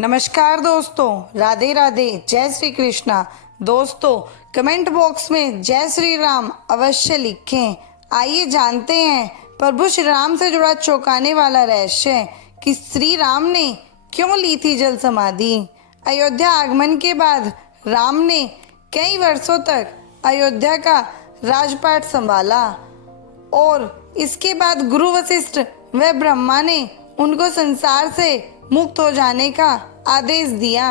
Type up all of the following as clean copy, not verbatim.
नमस्कार दोस्तों, राधे राधे, जय श्री कृष्णा। दोस्तों, कमेंट बॉक्स में जय श्री राम अवश्य लिखें। आइए जानते हैं प्रभु श्री राम से जुड़ा चौंकाने वाला रहस्य कि श्री राम ने क्यों ली थी जल समाधि। अयोध्या आगमन के बाद राम ने कई वर्षों तक अयोध्या का राजपाट संभाला और इसके बाद गुरु वशिष्ठ व ब्रह्मा ने उनको संसार से मुक्त हो जाने का आदेश दिया।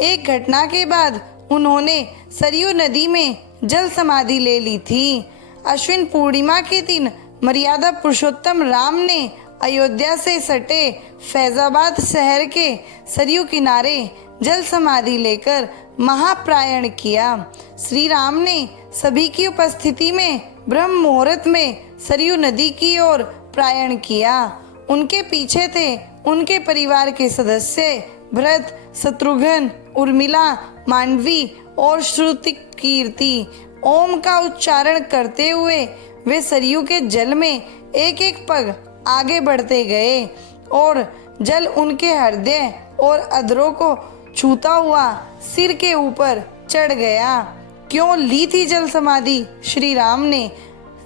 एक घटना के बाद उन्होंने सरयू नदी में जल समाधि ले ली थी। अश्विन पूर्णिमा के दिन मर्यादा पुरुषोत्तम राम ने अयोध्या से सटे फैजाबाद शहर के सरयू किनारे जल समाधि लेकर महाप्रयाण किया। श्री राम ने सभी की उपस्थिति में ब्रह्म मुहूर्त में सरयू नदी की ओर प्रयाण किया। उनके पीछे थे उनके परिवार के सदस्य भरत, शत्रुघ्न, उर्मिला, मांडवी और श्रुति कीर्ति। ओम का उच्चारण करते हुए वे सरयू के जल में एक एक पग आगे बढ़ते गए और जल उनके हृदय और अधरों को छूता हुआ सिर के ऊपर चढ़ गया। क्यों ली थी जल समाधि श्री राम ने?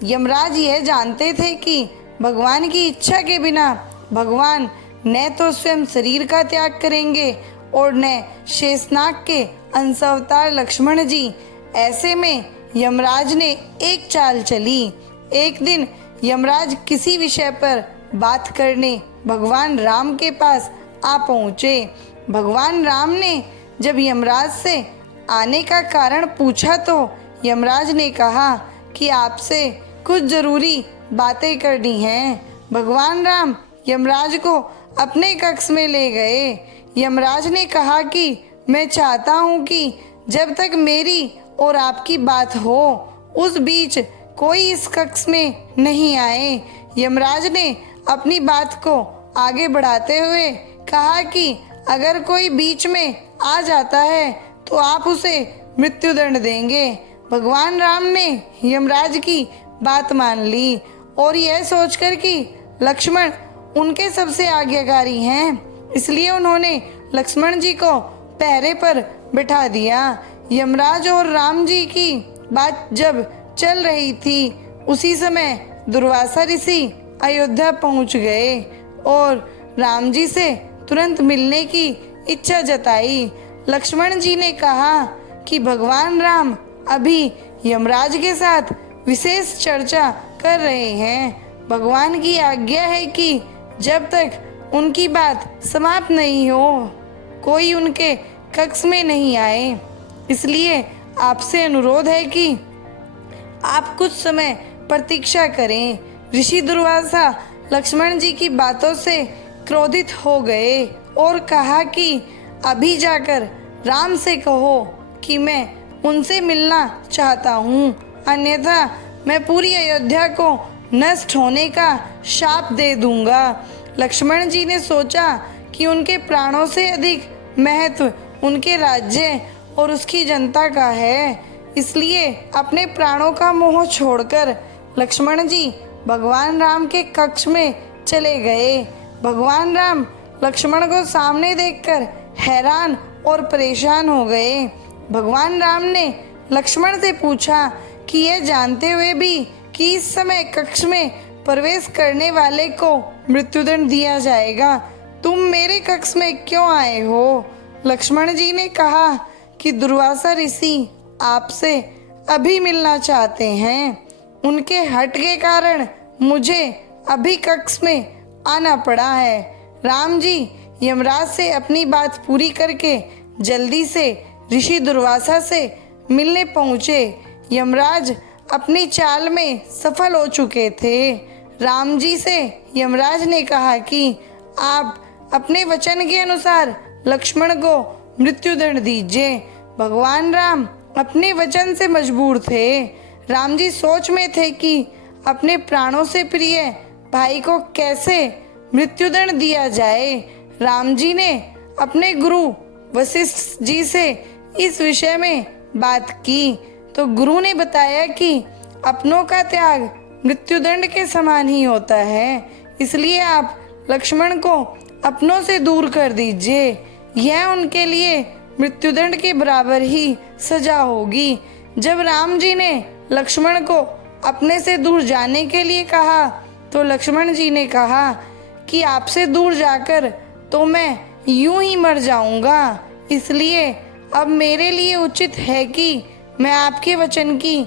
यमराज यह जानते थे कि भगवान की इच्छा के बिना भगवान न तो स्वयं शरीर का त्याग करेंगे और न शेषनाग के अंशावतार लक्ष्मण जी। ऐसे में यमराज ने एक चाल चली। एक दिन यमराज किसी विषय पर बात करने भगवान राम के पास आ पहुँचे। भगवान राम ने जब यमराज से आने का कारण पूछा तो यमराज ने कहा कि आपसे कुछ जरूरी बातें करनी हैं। भगवान राम यमराज को अपने कक्ष में ले गए। यमराज ने कहा कि मैं चाहता हूँ कि जब तक मेरी और आपकी बात हो उस बीच कोई इस कक्ष में नहीं आए। यमराज ने अपनी बात को आगे बढ़ाते हुए कहा कि अगर कोई बीच में आ जाता है तो आप उसे मृत्युदंड देंगे। भगवान राम ने यमराज की बात मान ली और यह सोचकर कि लक्ष्मण उनके सबसे आज्ञाकारी हैं, इसलिए उन्होंने लक्ष्मण जी को पहरे पर बिठा दिया। यमराज और राम जी की बात जब चल रही थी उसी समय दुर्वासा ऋषि अयोध्या पहुंच गए और राम जी से तुरंत मिलने की इच्छा जताई। लक्ष्मण जी ने कहा कि भगवान राम अभी यमराज के साथ विशेष चर्चा कर रहे हैं। भगवान की आज्ञा है कि जब तक उनकी बात समाप्त नहीं हो कोई उनके कक्ष में नहीं आए। इसलिए आपसे अनुरोध है कि आप कुछ समय प्रतीक्षा करें। ऋषि दुर्वासा लक्ष्मण जी की बातों से क्रोधित हो गए और कहा कि अभी जाकर राम से कहो कि मैं उनसे मिलना चाहता हूँ, अन्यथा मैं पूरी अयोध्या को नष्ट होने का शाप दे दूंगा। लक्ष्मण जी ने सोचा कि उनके प्राणों से अधिक महत्व उनके राज्य और उसकी जनता का है, इसलिए अपने प्राणों का मोह छोड़कर लक्ष्मण जी भगवान राम के कक्ष में चले गए। भगवान राम लक्ष्मण को सामने देखकर हैरान और परेशान हो गए। भगवान राम ने लक्ष्मण से पूछा कि यह जानते हुए भी कि इस समय कक्ष में प्रवेश करने वाले को मृत्युदंड दिया जाएगा, तुम मेरे कक्ष में क्यों आए हो? लक्ष्मण जी ने कहा कि दुर्वासा ऋषि आपसे अभी मिलना चाहते हैं, उनके हट के कारण मुझे अभी कक्ष में आना पड़ा है। राम जी यमराज से अपनी बात पूरी करके जल्दी से ऋषि दुर्वासा से मिलने पहुँचे। यमराज अपनी चाल में सफल हो चुके थे। राम जी से यमराज ने कहा कि आप अपने वचन के अनुसार लक्ष्मण को मृत्युदंड दीजिए। भगवान राम अपने वचन से मजबूर थे। राम जी सोच में थे कि अपने प्राणों से प्रिय भाई को कैसे मृत्युदंड दिया जाए। राम जी ने अपने गुरु वशिष्ठ जी से इस विषय में बात की तो गुरु ने बताया कि अपनों का त्याग मृत्युदंड के समान ही होता है, इसलिए आप लक्ष्मण को अपनों से दूर कर दीजिए। यह उनके लिए मृत्युदंड के बराबर ही सजा होगी। जब राम जी ने लक्ष्मण को अपने से दूर जाने के लिए कहा तो लक्ष्मण जी ने कहा कि आपसे दूर जाकर तो मैं यूं ही मर जाऊंगा, इसलिए अब मेरे लिए उचित है कि मैं आपके वचन की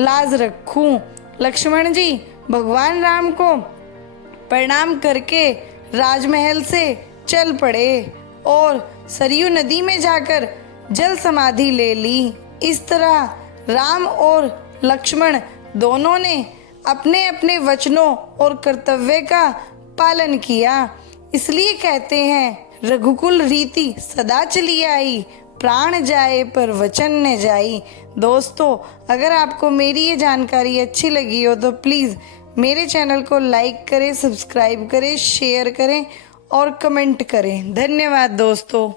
लाज रखूं। लक्ष्मण जी भगवान राम को प्रणाम करके राजमहल से चल पड़े और सरयू नदी में जाकर जल समाधि ले ली। इस तरह राम और लक्ष्मण दोनों ने अपने अपने वचनों और कर्तव्य का पालन किया। इसलिए कहते हैं रघुकुल रीति सदा चली आई, प्राण जाए पर वचन न जाई। दोस्तों, अगर आपको मेरी ये जानकारी अच्छी लगी हो तो प्लीज़ मेरे चैनल को लाइक करें, सब्सक्राइब करें, शेयर करें और कमेंट करें। धन्यवाद दोस्तों।